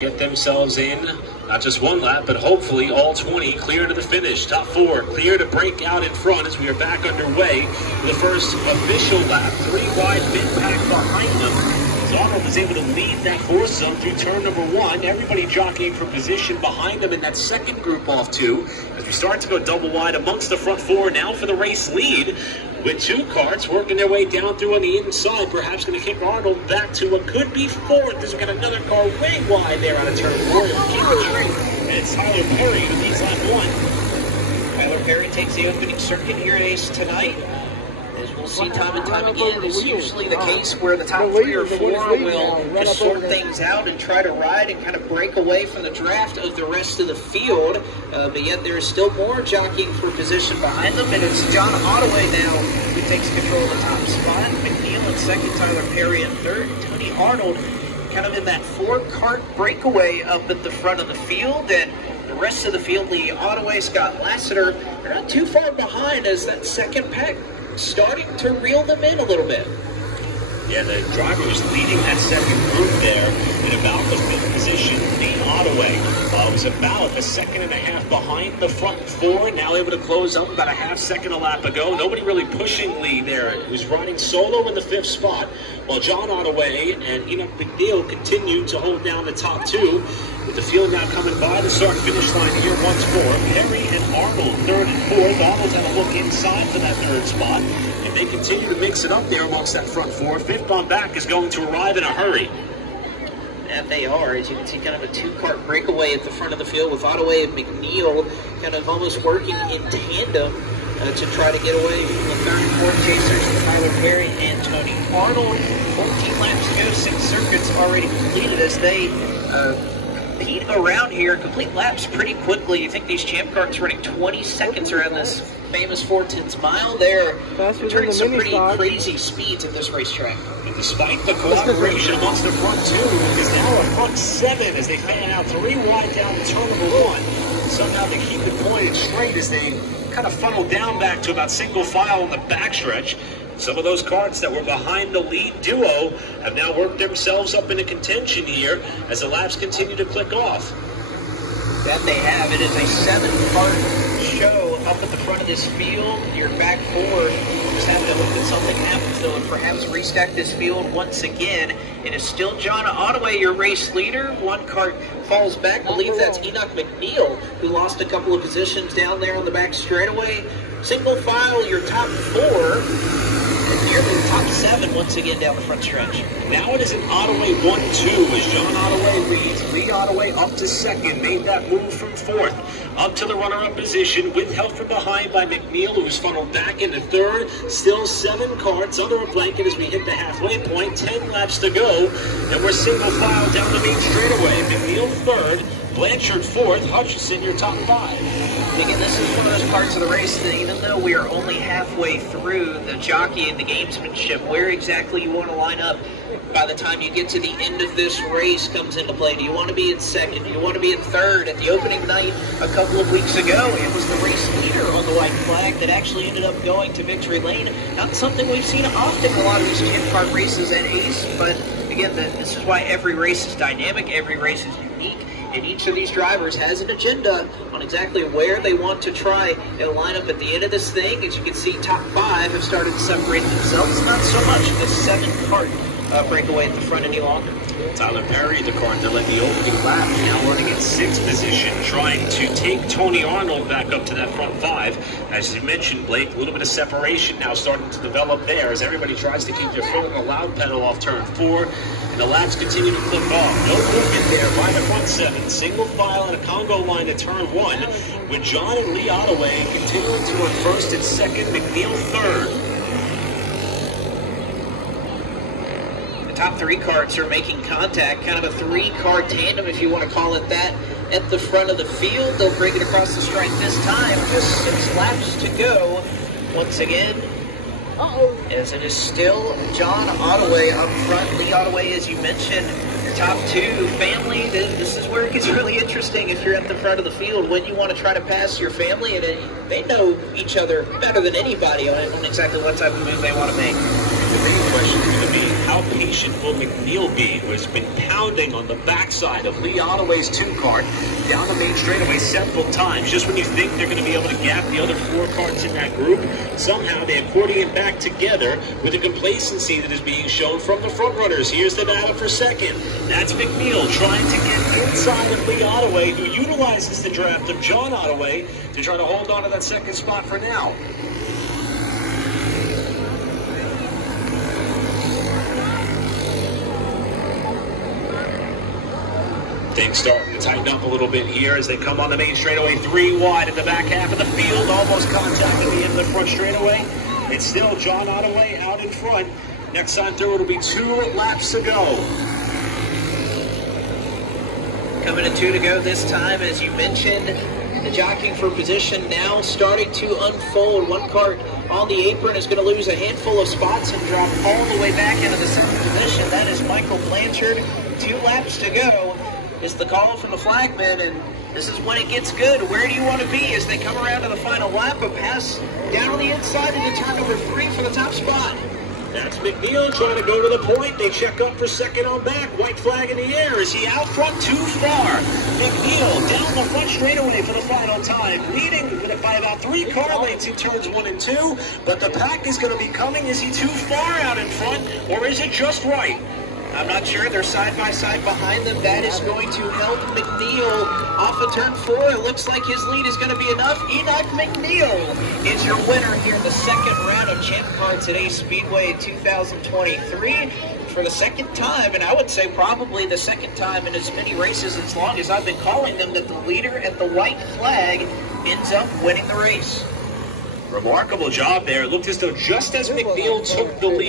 Get themselves in, not just one lap, but hopefully all 20 clear to the finish. Top 4 clear to break out in front as we are back underway for the first official lap. 3 wide mid-pack behind them. Donald was able to lead that foursome through turn number 1. Everybody jockeying for position behind them in that second group off 2. As we start to go double wide amongst the front 4 now for the race lead, with 2 karts working their way down through on the inside, perhaps going to kick Arnold back to what could be 4th. As we got another car way wide there out of turn 4. And it's Tyler Perry who leads lap 1. Tyler Perry takes the opening circuit here at Ace tonight. As we'll see time and time again, it's usually the case where the top 3 or 4 will just sort things out and try to ride and kind of break away from the draft of the rest of the field. But yet there is still more jockeying for position behind them, and it's John Ottaway now who takes control of the top spot. McNeil in second, Tyler Perry in third, Tony Arnold kind of in that 4-kart breakaway up at the front of the field, and the rest of the field, Lee Ottaway, Scott Lassiter, they're not too far behind as that second pack starting to reel them in a little bit. Yeah, the driver was leading that second group there in about the 5th position. Lee Ottaway was about a second and a half behind the front 4, now able to close up about a half-second a lap ago. Nobody really pushing Lee there. He was riding solo in the 5th spot, while John Ottaway and Enoch McNeil continued to hold down the top 2. With the field now coming by the start-finish line here once more. Perry and Arnold 3rd and 4th. Arnold's had a look inside for that 3rd spot. If they continue to mix it up there amongst that front 4, 5th on back is going to arrive in a hurry. And they are, as you can see, kind of a 2-kart breakaway at the front of the field with Ottaway and McNeil kind of almost working in tandem to try to get away from the 3rd and 4th chasers, Tyler Perry and Tony Arnold. 14 laps to go, 6 circuits already completed as they compete around here, complete laps pretty quickly. You think these champ karts running 20 seconds around this famous 4/10 mile. They're turning some pretty crazy speeds at this racetrack. And despite the collaboration amongst the front 2, is now a front 7 as they fan out 3 wide down to turn number 1. Somehow they keep it pointed straight as they kind of funnel down back to about single file on the backstretch. Some of those karts that were behind the lead duo have now worked themselves up into contention here as the laps continue to click off. That they have. It is a 7-part show up at the front of this field. Your back 4 just having to hope that something happens though and perhaps restack this field once again. It is still John Ottaway, your race leader. 1 kart falls back. I believe that's Enoch McNeil, who lost a couple of positions down there on the back straightaway. Single file, your top 4. And you're the top 7 once again down the front stretch. Now it is an Ottaway 1-2 as John Ottaway leads. Lee Ottaway up to 2nd, made that move from 4th. Up to the runner-up position with help from behind by McNeil, who was funneled back into 3rd. Still 7 karts under a blanket as we hit the halfway point. 10 laps to go. And we're single file down the main straightaway. McNeil 3rd. Blanchard 4th, Hutchison your top 5. Again, this is one of those parts of the race that even though we are only halfway through the jockey and the gamesmanship, where exactly you want to line up by the time you get to the end of this race comes into play. Do you want to be in 2nd? Do you want to be in 3rd? At the opening night a couple of weeks ago, it was the race leader on the white flag that actually ended up going to victory lane. Not something we've seen often in a lot of these champ car races at Ace, but again, this is why every race is dynamic, every race is unique. And each of these drivers has an agenda on exactly where they want to try and line up at the end of this thing. As you can see, top 5 have started to separate themselves. Not so much the 7-kart breakaway at the front any longer. Tyler Perry, the car that led the opening lap, now running in 6th position, trying to take Tony Arnold back up to that front 5. As you mentioned, Blake, a little bit of separation now starting to develop there as everybody tries to keep their foot on the loud pedal off turn 4. And the laps continue to click off. No movement there by the front 7. Single file and a Congo line to turn 1, with John and Lee Ottaway continuing to run 1st and 2nd, McNeil 3rd. Top 3 karts are making contact, kind of a 3-car tandem, if you want to call it that, at the front of the field. They'll bring it across the stripe this time. Just 6 laps to go. Once again, as it is still John Ottaway up front. Lee Ottaway, as you mentioned, your top 2 family. This is where it gets really interesting if you're at the front of the field when you want to try to pass your family, and they know each other better than anybody on exactly what type of move they want to make. The main question is going to be, how patient will McNeil be, who has been pounding on the backside of Lee Ottaway's 2-car down the main straightaway several times. Just when you think they're going to be able to gap the other 4 karts in that group, somehow they accordion back together with a complacency that is being shown from the front runners. Here's the battle for second. That's McNeil trying to get inside of Lee Ottaway, who utilizes the draft of John Ottaway to try to hold on to that second spot for now. Things starting to tighten up a little bit here as they come on the main straightaway 3 wide in the back half of the field, almost contacting the end of the front straightaway. It's still John Ottaway out in front. Next time through, it'll be 2 laps to go. Coming to 2 to go this time, as you mentioned. The jockeying for position now starting to unfold. 1 kart on the apron is going to lose a handful of spots and drop all the way back into the second position. That is Michael Blanchard. 2 laps to go. Is the call from the flagman, and this is when it gets good. Where do you want to be as they come around to the final lap? A pass down on the inside into turn number 3 for the top spot. That's McNeil trying to go to the point. They check up for second on back. White flag in the air. Is he out front too far? McNeil down the front straightaway for the final time, leading by about 3 car lengths in turns 1 and 2. But the pack is going to be coming. Is he too far out in front, or is it just right? I'm not sure. They're side by side behind them. That is going to help McNeil off of turn 4. It looks like his lead is going to be enough. Enoch McNeil is your winner here in the second round of Champ Car Today Speedway 2023 for the second time, and I would say probably the second time in as many races as long as I've been calling them that the leader at the white flag ends up winning the race. Remarkable job there. It looked as though just as McNeil took the lead.